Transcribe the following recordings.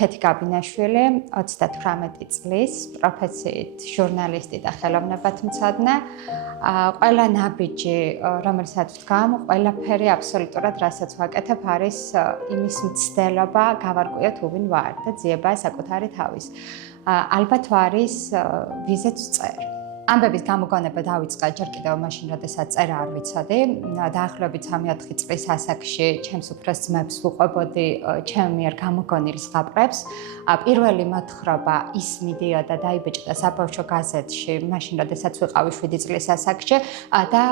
თურქეთი გაბინაშვილი 38 წლის პროფესიით ჟურნალისტი და ხელოვნებათმცოდნე. ყველა ნაბიჯი, რომელსაც ვდგამ, ყველაფერი აბსოლუტურად რასაც ვაკეთებ, არის იმის მცდელობა, გავარკვიოთ თუ ვინ ვარ და ძიება საკუთარი თავის. ალბათ ვარის ვიზეთ წერ. ამბების გამოგონება დავიწყე ჯერ კიდევ მაშინ, როდესაც წერა არ ვიცოდი. დაახლოებით 3-4 წლის ასაკში ჩემს უფროს ძმებს ვუყვებოდი ჩემი მიერ გამოგონილ ზღაპრებს. პირველი მოთხრობა ის მიდიოდა დაიბეჭდა საბავშვო გაზეთში, მაშინ, როდესაც ვიყავი 7 წლის ასაკში და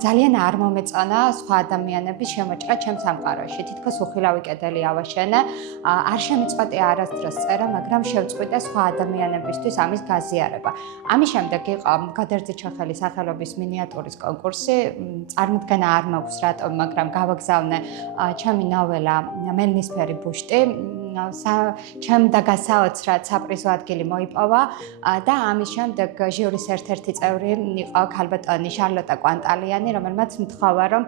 ძალიან არ მომეწონა სხვა ადამიანების შემოჭრა ჩემს სამყაროში. თითქოს უხილავი კედელი ავაშენე. არ შემიწყვეტია არასდროს წერა, მაგრამ შევწყვიტე სხვა ადამიანებისთვის ამის გაზიარება. ამის შემდეგ გადარძი ჩახელის სახელობის მინიატურის კონკურსი. წარმოდგენა არ მაქვს რატომ, მაგრამ გავაგზავნე ჩემი ნოველა მელნისფერი ბუშტი. ჩემ და გასაოცრად საპრიზო ადგილი მოიპოვა და ამის შემდეგ ჟიურის ერთ-ერთი წევრი იყო ქალბატონი შარლოტა კვანტალიანი, რომელმაც მთხოვა, რომ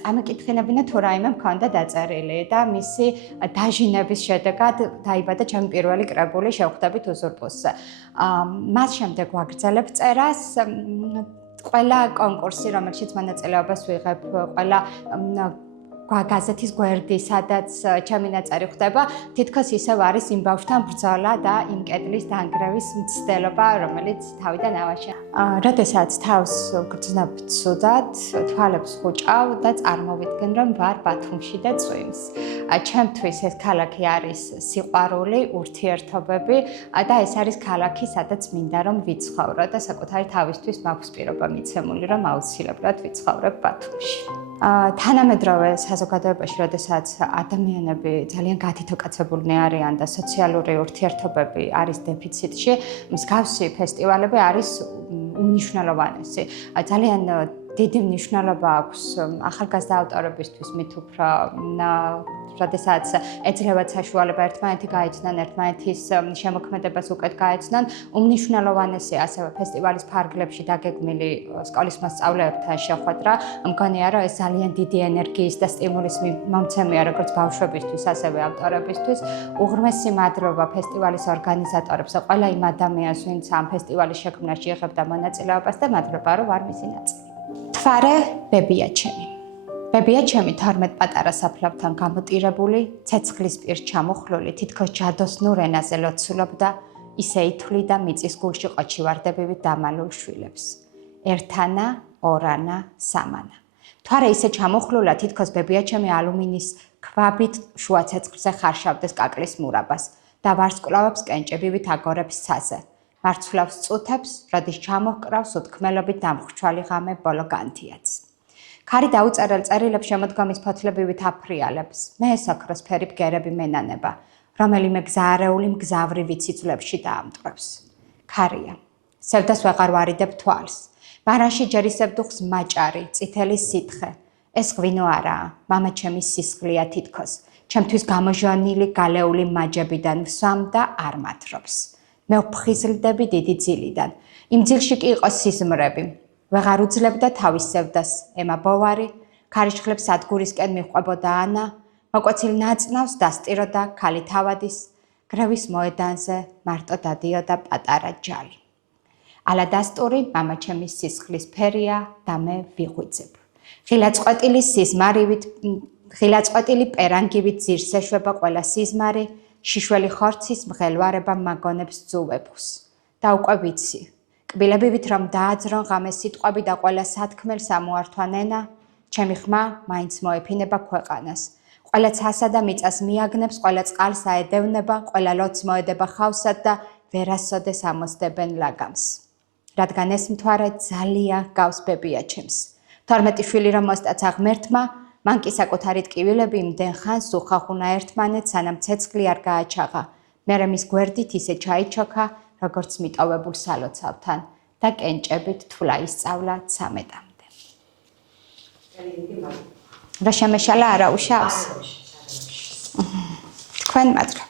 წამეკითხინებინა თუ რაიმე მქონდა დაწერილი და მისი დაჟინების შედეგად დაიბადა ჩემი პირველი კრებული შევხვდებით უზურპუსზე. მას შემდეგ ვაგრძელებ წერას. ყველა კონკურსი, რომელშიც მონაწილეობას ვიღებ, ყველა გაზეთის გვერდი, სადაც ჩემი ნაწერი ხდება, თითქოს ისევ არის იმ ბავშვთან ბრძოლა და იმ კედლის დანგრევის მცდელობა, რომელიც თავიდან ავაშენე. როდესაც თავს გრძნობ ცუდად, თვალებს ხუჭავ და წარმოვიდგენ, რომ ვარ ბათუმში და წვიმს. ჩემთვის ეს ქალაქი არის სიყვარული, ურთიერთობები და ეს არის ქალაქი, სადაც მინდა რომ ვიცხოვრო და საკუთარი თავისთვის მაქვს პირობა მიცემული, რომ აუცილებლად ვიცხოვრებ ბათუმში. თანამედროვე საზოგადოებაში, როდესაც ადამიანები ძალიან გათითოკაცებულნი არიან და სოციალური ურთიერთობები არის დეფიციტში, მსგავსი ფესტივალები არის უმნიშვნელოვანესი. ძალიან დიდი მნიშვნელობა აქვს ახალგაზრდა ავტორებისთვის, მით უფრო როდესაც ეძლევათ საშუალება ერთმანეთი გაეცნან, ერთმანეთის შემოქმედებას უკეთ გაეცნან, უმნიშვნელოვანესი ასევე ფესტივალის ფარგლებში დაგეგმილი სკოლის მოსწავლეებთან შეხვედრა. მგონია, რომ ეს ძალიან დიდი ენერგიის და სტიმულის მომცემია როგორც ბავშვებისთვის, ასევე ავტორებისთვის. უღრმესი მადლობა ფესტივალის ორგანიზატორებს და ყველა იმ ადამიანს, ვინც ამ ფესტივალის შექმნაში იღებდა მონაწილეობას და მადლობა, რომ ვარ მისი ნაწილი. თვარე ბებია ჩემი. ბებია ჩემი 12 პატარა საფლავთან გამოტირებული, ცეცხლის პირ ჩამოხლული, თითქოს ჯადოსნურ ენაზე ლოცულობდა, ისე ითვლიდა მიწის გულში ყოჩივარდებივით დამალულ შვილებს. ერთანა, ორანა, სამანა. თვარე ისე ჩამოხლულა, თითქოს ბებია ჩემი ალუმინის ქვაბით შუა ცეცხლზე ხარშავდეს კაკლის მურაბას და ვარსკვლავებს კენჭებივით აგორებს ცაზე. მარცვლავს წუთებს, როდის ჩამოჰკრავს უთქმელობით დამხრჩვალი ღამე ბოლო განთიაც. ქარი დაუწერელ წერილებს შემოდგომის ფოთლებივით აფრიალებს, მე ოქროსფერი ბგერები მენანება, რომელიმე გზაარეული მგზავრი ვიცი დაამტვრევს. ქარია, სევდას ვეღარ ვარიდებ თვალს, ბარანში ჯერისებ დუხს მაჭარი, წითელი სითხე. ეს ღვინო არაა, მამა ჩემის სისხლია თითქოს, ჩემთვის გამოჟონილი გალეული მაჯებიდან ვსვამ და არ მათრობს. მე ვფხიზლდები დიდი ძილიდან, იმ ძილში კი იყო სიზმრები. ვეღარ უძლებდა თავის სევდას, ემა ბოვარი, ქარიშხლებს სადგურისკენ მიჰყვებოდა ანა, მოკვეცილ ნაწნავს დასტიროდა ქალი თავადის, გრევის მოედანზე მარტო დადიოდა პატარა ჯალი. ალადასტური მამა ჩემის სისხლის ფერია და მე ვიღვიძებ. ღილაწყვეტილი პერანგივით ძირს ეშვება ყველა სიზმარი, შიშველი ხორცის მღელვარება მაგონებს ძუვებულს. და უკვე ვიცი. კბილებივით რომ დააძრონ ღამე სიტყვები და ყველა სათქმელს ამოართვან ენა, ჩემი ხმა მაინც მოეფინება ქვეყანას. ყველა ცასა და მიწას მიაგნებს, ყველა წყალს აედევნება, ყველა ლოცს მოედება ხავსად და ვერასოდეს ამოსდებენ ლაგამს. რადგან ეს მთვარე ძალიან გავს ბებია ჩემს. 12 შვილი რომ მოსტაცა ღმერთმა, მან კი საკუთარი ტკივილები იმდენ ხანს უხახუნა ერთმანეთს, სანამ ცეცხლი არ გააჩაღა. მერე მის გვერდით ისე ჩაიჩოქა, როგორც მიტოვებულ სალოცავთან და კენჭებით თვლა ისწავლა 13-მდე. რა შემეშალა არა უშავს? თქვენ მადლობა.